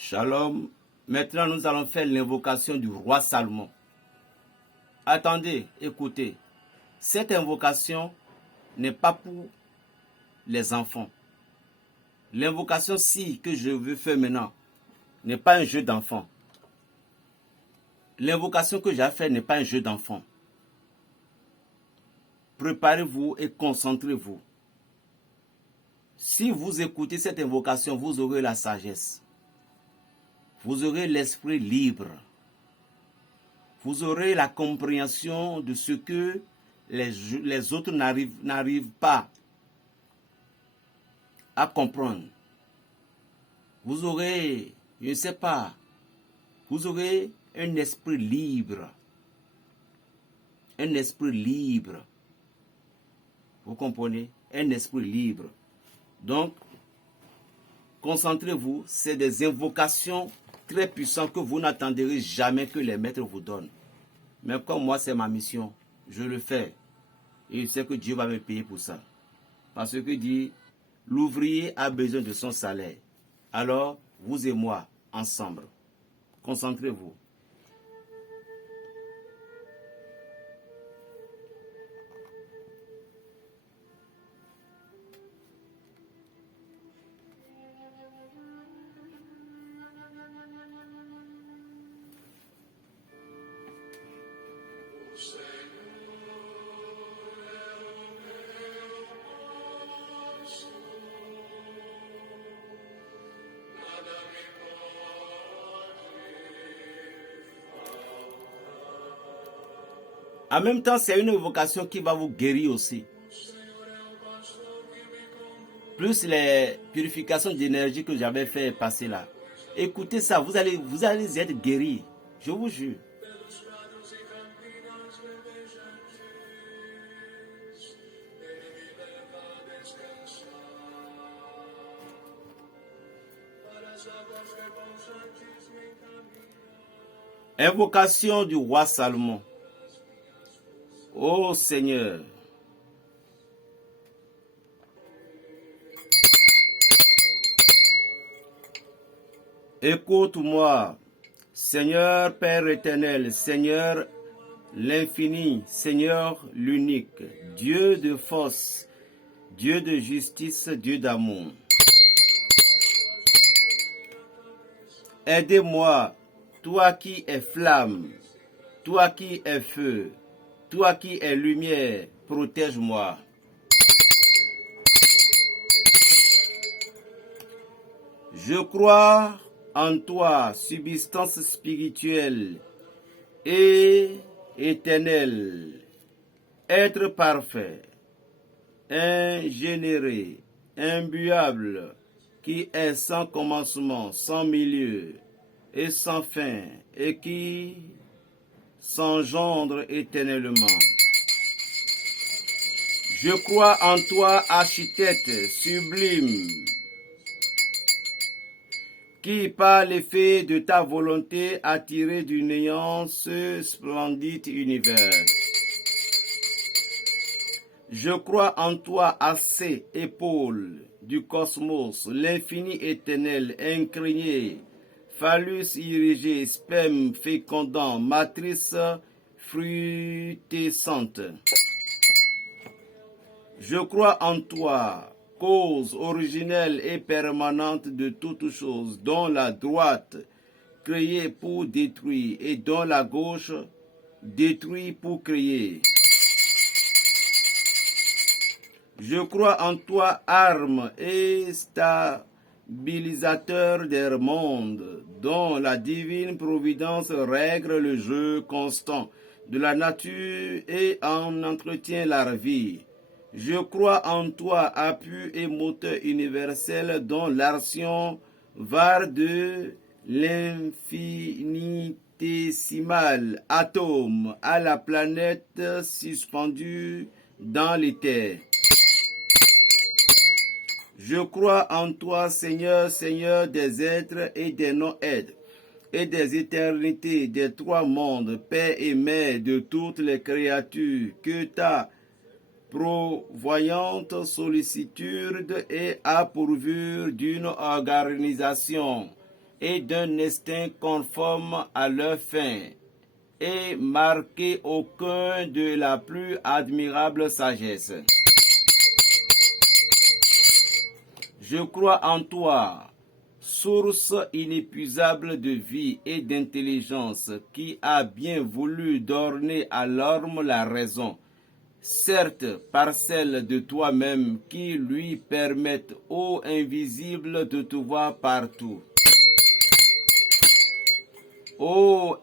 Shalom. Maintenant, nous allons faire l'invocation du roi Salomon. Attendez, écoutez. Cette invocation n'est pas pour les enfants. L'invocation-ci que je veux faire maintenant n'est pas un jeu d'enfant. L'invocation que j'ai à faire n'est pas un jeu d'enfant. Préparez-vous et concentrez-vous. Si vous écoutez cette invocation, vous aurez la sagesse. Vous aurez l'esprit libre. Vous aurez la compréhension de ce que les autres n'arrivent pas à comprendre. Vous aurez, je ne sais pas, vous aurez un esprit libre. Un esprit libre. Vous comprenez? Un esprit libre. Donc, concentrez-vous, c'est des invocations très puissantes que vous n'attenderez jamais que les maîtres vous donnent. Mais comme moi, c'est ma mission, je le fais. Et je sais que Dieu va me payer pour ça. Parce que dit, l'ouvrier a besoin de son salaire. Alors, vous et moi, ensemble, concentrez-vous. En même temps, c'est une invocation qui va vous guérir aussi. Plus les purifications d'énergie que j'avais fait passer là. Écoutez ça, vous allez être guéri. Je vous jure. Invocation du roi Salomon. Ô Seigneur, écoute-moi, Seigneur Père éternel, Seigneur l'infini, Seigneur l'unique, Dieu de force, Dieu de justice, Dieu d'amour. Aidez-moi, toi qui es flamme, toi qui es feu, toi qui es lumière, protège-moi. Je crois en toi, substance spirituelle et éternelle, être parfait, ingénéré, imbuable, qui est sans commencement, sans milieu et sans fin, et qui s'engendre éternellement. Je crois en toi, architecte sublime, qui par l'effet de ta volonté a tiré du néant ce splendide univers. Je crois en toi, assez épaule du cosmos, l'infini éternel, incréné, phallus irrigé, sperme fécondant, matrice fructescente. Je crois en toi, cause originelle et permanente de toutes choses, dont la droite créée pour détruire et dont la gauche détruit pour créer. Je crois en toi, arme et stabilisateur des mondes, dont la divine providence règle le jeu constant de la nature et en entretient la vie. Je crois en toi, appui et moteur universel, dont l'action va de l'infinitésimal atome à la planète suspendue dans l'éther. Je crois en toi, Seigneur, Seigneur des êtres et des non-êtres, et des éternités, des trois mondes, Père et Mère de toutes les créatures, que ta prévoyante sollicitude et a pourvu d'une organisation et d'un instinct conforme à leur fin, et marqué au cœur de la plus admirable sagesse. Je crois en toi, source inépuisable de vie et d'intelligence, qui a bien voulu d'orner à l'homme la raison, certes parcelle de toi-même qui lui permettent, ô invisible, de te voir partout. Ô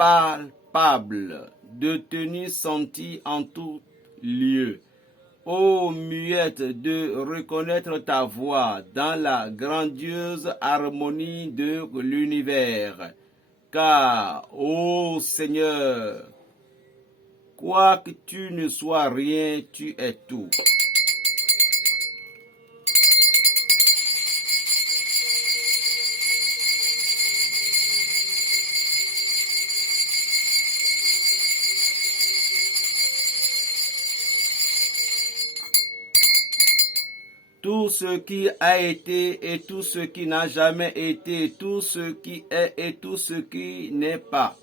impalpable, de tenir senti en tout lieu. Ô muette, de reconnaître ta voix dans la grandiose harmonie de l'univers. Car, ô Seigneur, quoique tu ne sois rien, tu es tout. Tout ce qui a été et tout ce qui n'a jamais été, tout ce qui est et tout ce qui n'est pas,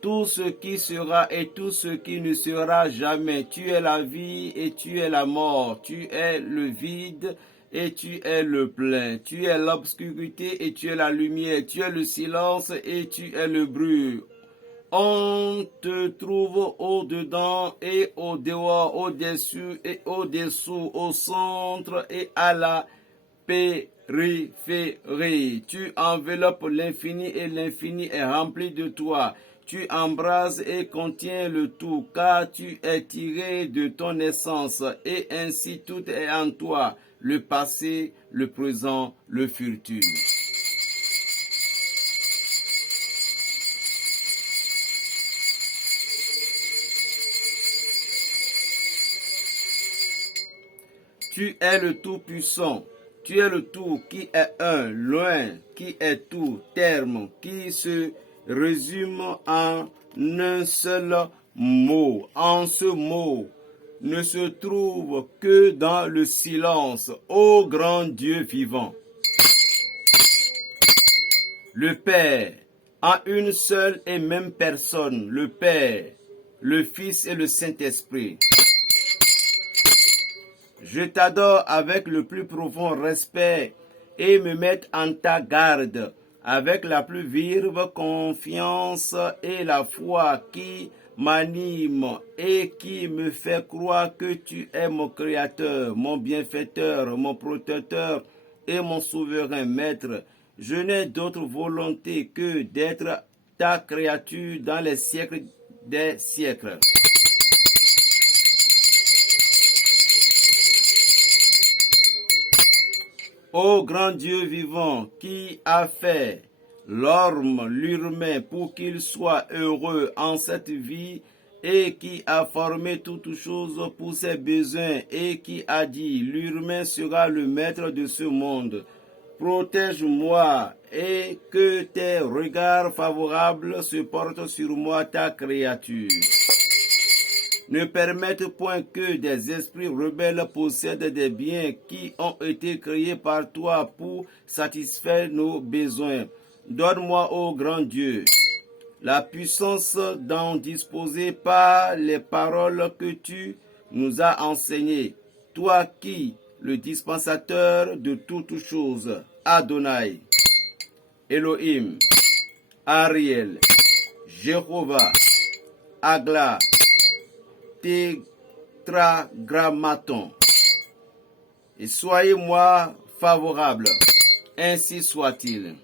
tout ce qui sera et tout ce qui ne sera jamais. Tu es la vie et tu es la mort, tu es le vide et tu es le plein, tu es l'obscurité et tu es la lumière, tu es le silence et tu es le bruit. On te trouve au-dedans et au-dehors, au-dessus et au-dessous, au centre et à la périphérie. Tu enveloppes l'infini et l'infini est rempli de toi. Tu embrases et contiens le tout, car tu es tiré de ton essence et ainsi tout est en toi, le passé, le présent, le futur. Tu es le Tout-Puissant, tu es le Tout qui est un, loin, qui est tout, terme, qui se résume en un seul mot. En ce mot ne se trouve que dans le silence, ô grand Dieu vivant. Le Père, en une seule et même personne, le Père, le Fils et le Saint-Esprit. Je t'adore avec le plus profond respect et me mets en ta garde avec la plus vive confiance et la foi qui m'anime et qui me fait croire que tu es mon créateur, mon bienfaiteur, mon protecteur et mon souverain maître. Je n'ai d'autre volonté que d'être ta créature dans les siècles des siècles. Ô grand Dieu vivant, qui a fait l'homme, l'humain, pour qu'il soit heureux en cette vie, et qui a formé toutes choses pour ses besoins, et qui a dit, l'humain sera le maître de ce monde. Protège-moi, et que tes regards favorables se portent sur moi, ta créature. Ne permette point que des esprits rebelles possèdent des biens qui ont été créés par toi pour satisfaire nos besoins. Donne-moi, ô grand Dieu, la puissance d'en disposer par les paroles que tu nous as enseignées. Toi qui, le dispensateur de toutes choses, Adonai, Elohim, Ariel, Jéhovah, Agla, Tétragrammaton. Et soyez-moi favorable. Ainsi soit-il.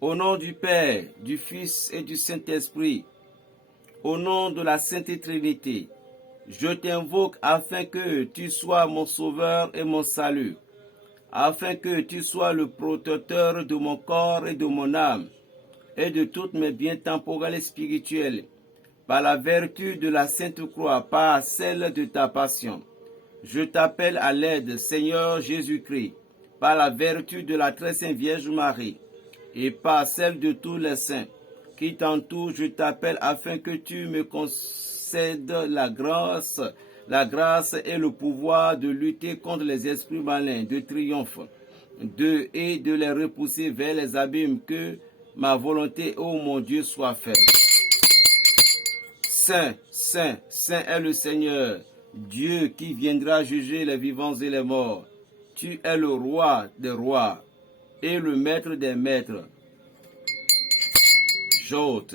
Au nom du Père, du Fils et du Saint-Esprit, au nom de la Sainte Trinité, je t'invoque afin que tu sois mon sauveur et mon salut, afin que tu sois le protecteur de mon corps et de mon âme, et de toutes mes biens temporels et spirituels, par la vertu de la Sainte Croix, par celle de ta passion. Je t'appelle à l'aide, Seigneur Jésus-Christ, par la vertu de la très sainte Vierge Marie, et par celle de tous les saints qui t'entourent, je t'appelle afin que tu me concèdes la grâce la grâce et le pouvoir de lutter contre les esprits malins, de triomphe, et de les repousser vers les abîmes, que ma volonté, ô mon Dieu, soit faite. Saint, Saint, Saint est le Seigneur, Dieu qui viendra juger les vivants et les morts. Tu es le roi des rois et le maître des maîtres. Jot,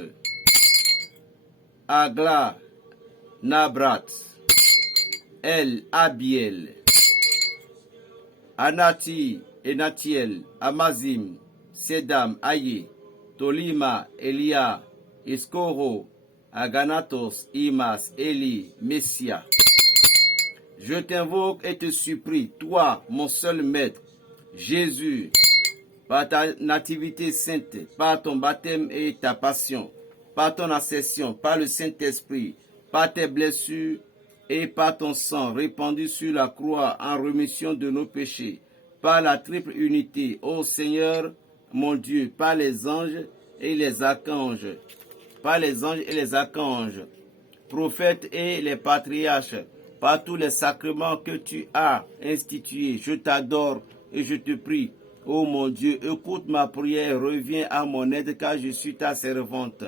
Agla, Nabrat, El Abiel, Anati, Enatiel, Amazim, Sedam, Aye, Tolima, Elia, Iskoro, Aganatos, Imas, Eli, Messia. Je t'invoque et te supplie, toi, mon seul maître, Jésus, par ta nativité sainte, par ton baptême et ta passion, par ton ascension, par le Saint-Esprit, par tes blessures et par ton sang répandu sur la croix en rémission de nos péchés, par la triple unité, ô Seigneur, mon Dieu, par les anges et les archanges, prophètes et les patriarches, par tous les sacrements que tu as institués. Je t'adore et je te prie. Ô mon Dieu, écoute ma prière, reviens à mon aide car je suis ta servante.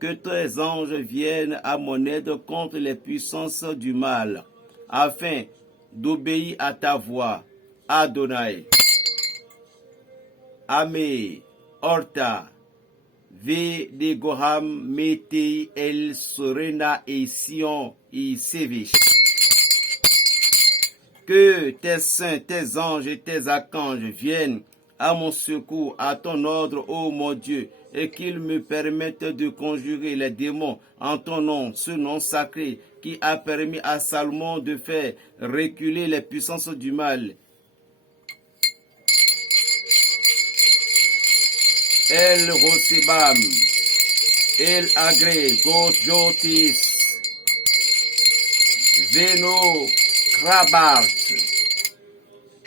Que tes anges viennent à mon aide contre les puissances du mal, afin d'obéir à ta voix. Adonai. Amé, Horta, V de Goham, Mété, El Sorena et Sion et Sévish. Que tes saints, tes anges et tes archanges viennent à mon secours, à ton ordre, ô mon Dieu, et qu'ils me permettent de conjurer les démons en ton nom, ce nom sacré qui a permis à Salomon de faire reculer les puissances du mal. El Rosebam, El Agre, Got Jotis, Veno, Krabart,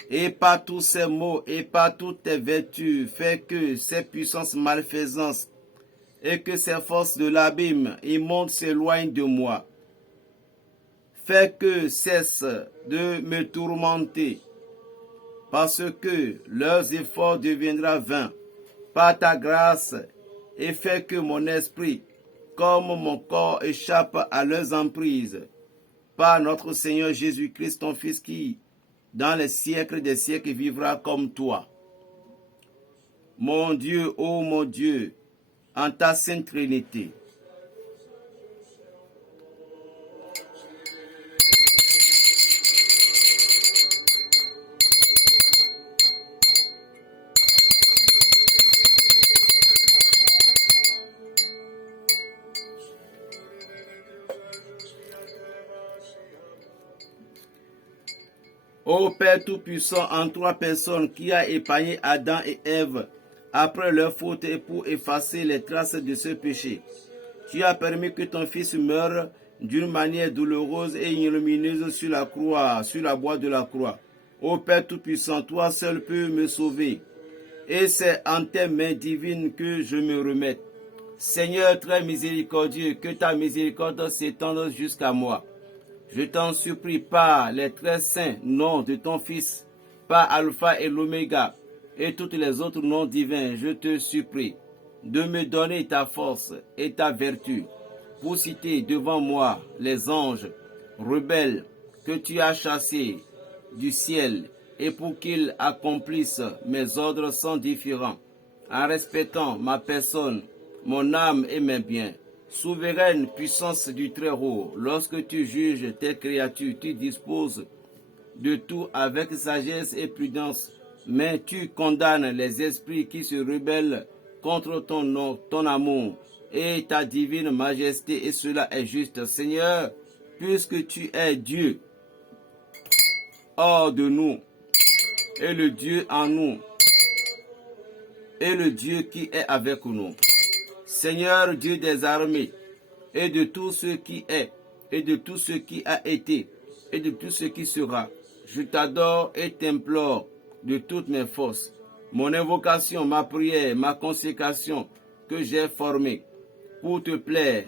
et par tous ces mots et par toutes tes vertus, fais que ces puissances malfaisances et que ces forces de l'abîme immondes s'éloignent de moi. Fais que cessent de me tourmenter, parce que leurs efforts deviendront vains par ta grâce, et fais que mon esprit, comme mon corps, échappe à leurs emprises. Par notre Seigneur Jésus-Christ, ton Fils, qui, dans les siècles des siècles, vivra comme toi. Mon Dieu, ô mon Dieu, en ta sainte Trinité. Ô Père Tout-Puissant, en trois personnes qui a épargné Adam et Ève après leur faute et pour effacer les traces de ce péché, tu as permis que ton Fils meure d'une manière douloureuse et ignominieuse sur la croix, sur la bois de la croix. Ô Père Tout-Puissant, toi seul peux me sauver, et c'est en tes mains divines que je me remets. Seigneur très miséricordieux, que ta miséricorde s'étende jusqu'à moi. Je t'en supplie par les très saints noms de ton Fils, par Alpha et l'Oméga, et tous les autres noms divins, je te supplie de me donner ta force et ta vertu, pour citer devant moi les anges rebelles que tu as chassés du ciel, et pour qu'ils accomplissent mes ordres sans différent, en respectant ma personne, mon âme et mes biens. Souveraine puissance du Très-Haut, lorsque tu juges tes créatures, tu disposes de tout avec sagesse et prudence, mais tu condamnes les esprits qui se rebellent contre ton nom, ton amour et ta divine majesté, et cela est juste. Seigneur, puisque tu es Dieu hors de nous, et le Dieu en nous, et le Dieu qui est avec nous. Seigneur Dieu des armées, et de tout ce qui est, et de tout ce qui a été, et de tout ce qui sera, je t'adore et t'implore de toutes mes forces. Mon invocation, ma prière, ma consécration que j'ai formée pour te plaire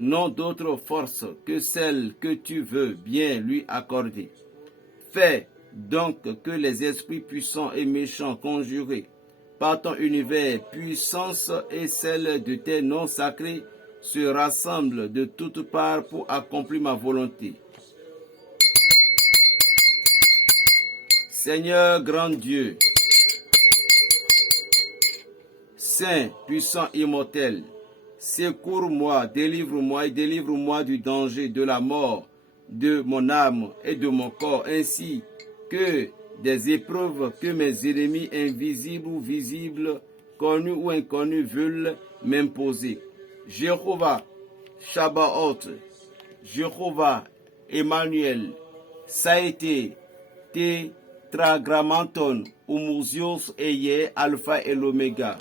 n'ont d'autre force que celle que tu veux bien lui accorder. Fais donc que les esprits puissants et méchants conjurés par ton univers, puissance et celle de tes noms sacrés, se rassemblent de toutes parts pour accomplir ma volonté. Seigneur grand Dieu, Saint, puissant, immortel, secours-moi, délivre-moi et délivre-moi du danger, de la mort, de mon âme et de mon corps, ainsi que des épreuves que mes ennemis invisibles ou visibles, connus ou inconnus, veulent m'imposer. Jéhovah, Shabbaoth, Jéhovah, Emmanuel, Saïté, Tetragrammaton, Umuzios, Eye, Alpha et l'Oméga.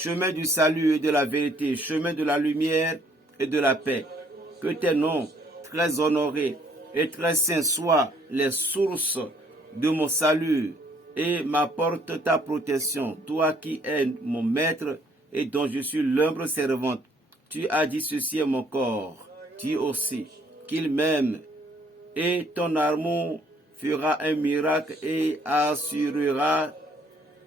Chemin du salut et de la vérité, chemin de la lumière et de la paix. Que tes noms très honorés et très saints soient les sources de mon salut et m'apporte ta protection, toi qui es mon maître et dont je suis l'humble servante. Tu as dit ceci à mon corps, dis aussi qu'il m'aime et ton amour fera un miracle et assurera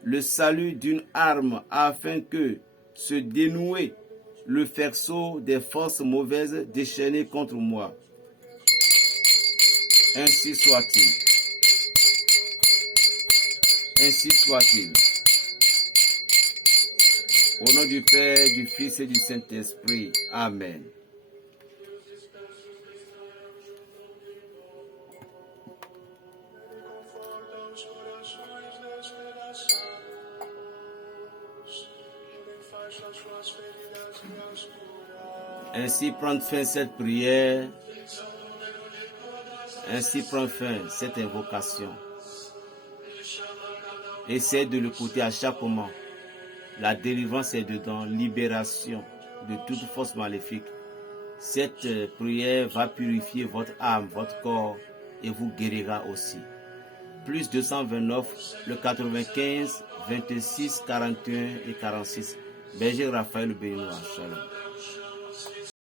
le salut d'une arme afin que se dénouer le faisceau des forces mauvaises déchaînées contre moi. Ainsi soit-il. Ainsi soit-il. Au nom du Père, du Fils et du Saint-Esprit. Amen. Ainsi prend fin cette prière. Ainsi prend fin cette invocation. Essaie de l'écouter à chaque moment. La délivrance est dedans, libération de toute force maléfique. Cette prière va purifier votre âme, votre corps et vous guérira aussi. Plus 229, le 95, 26, 41 et 46. Berger Raphaël Benoît. Shalom.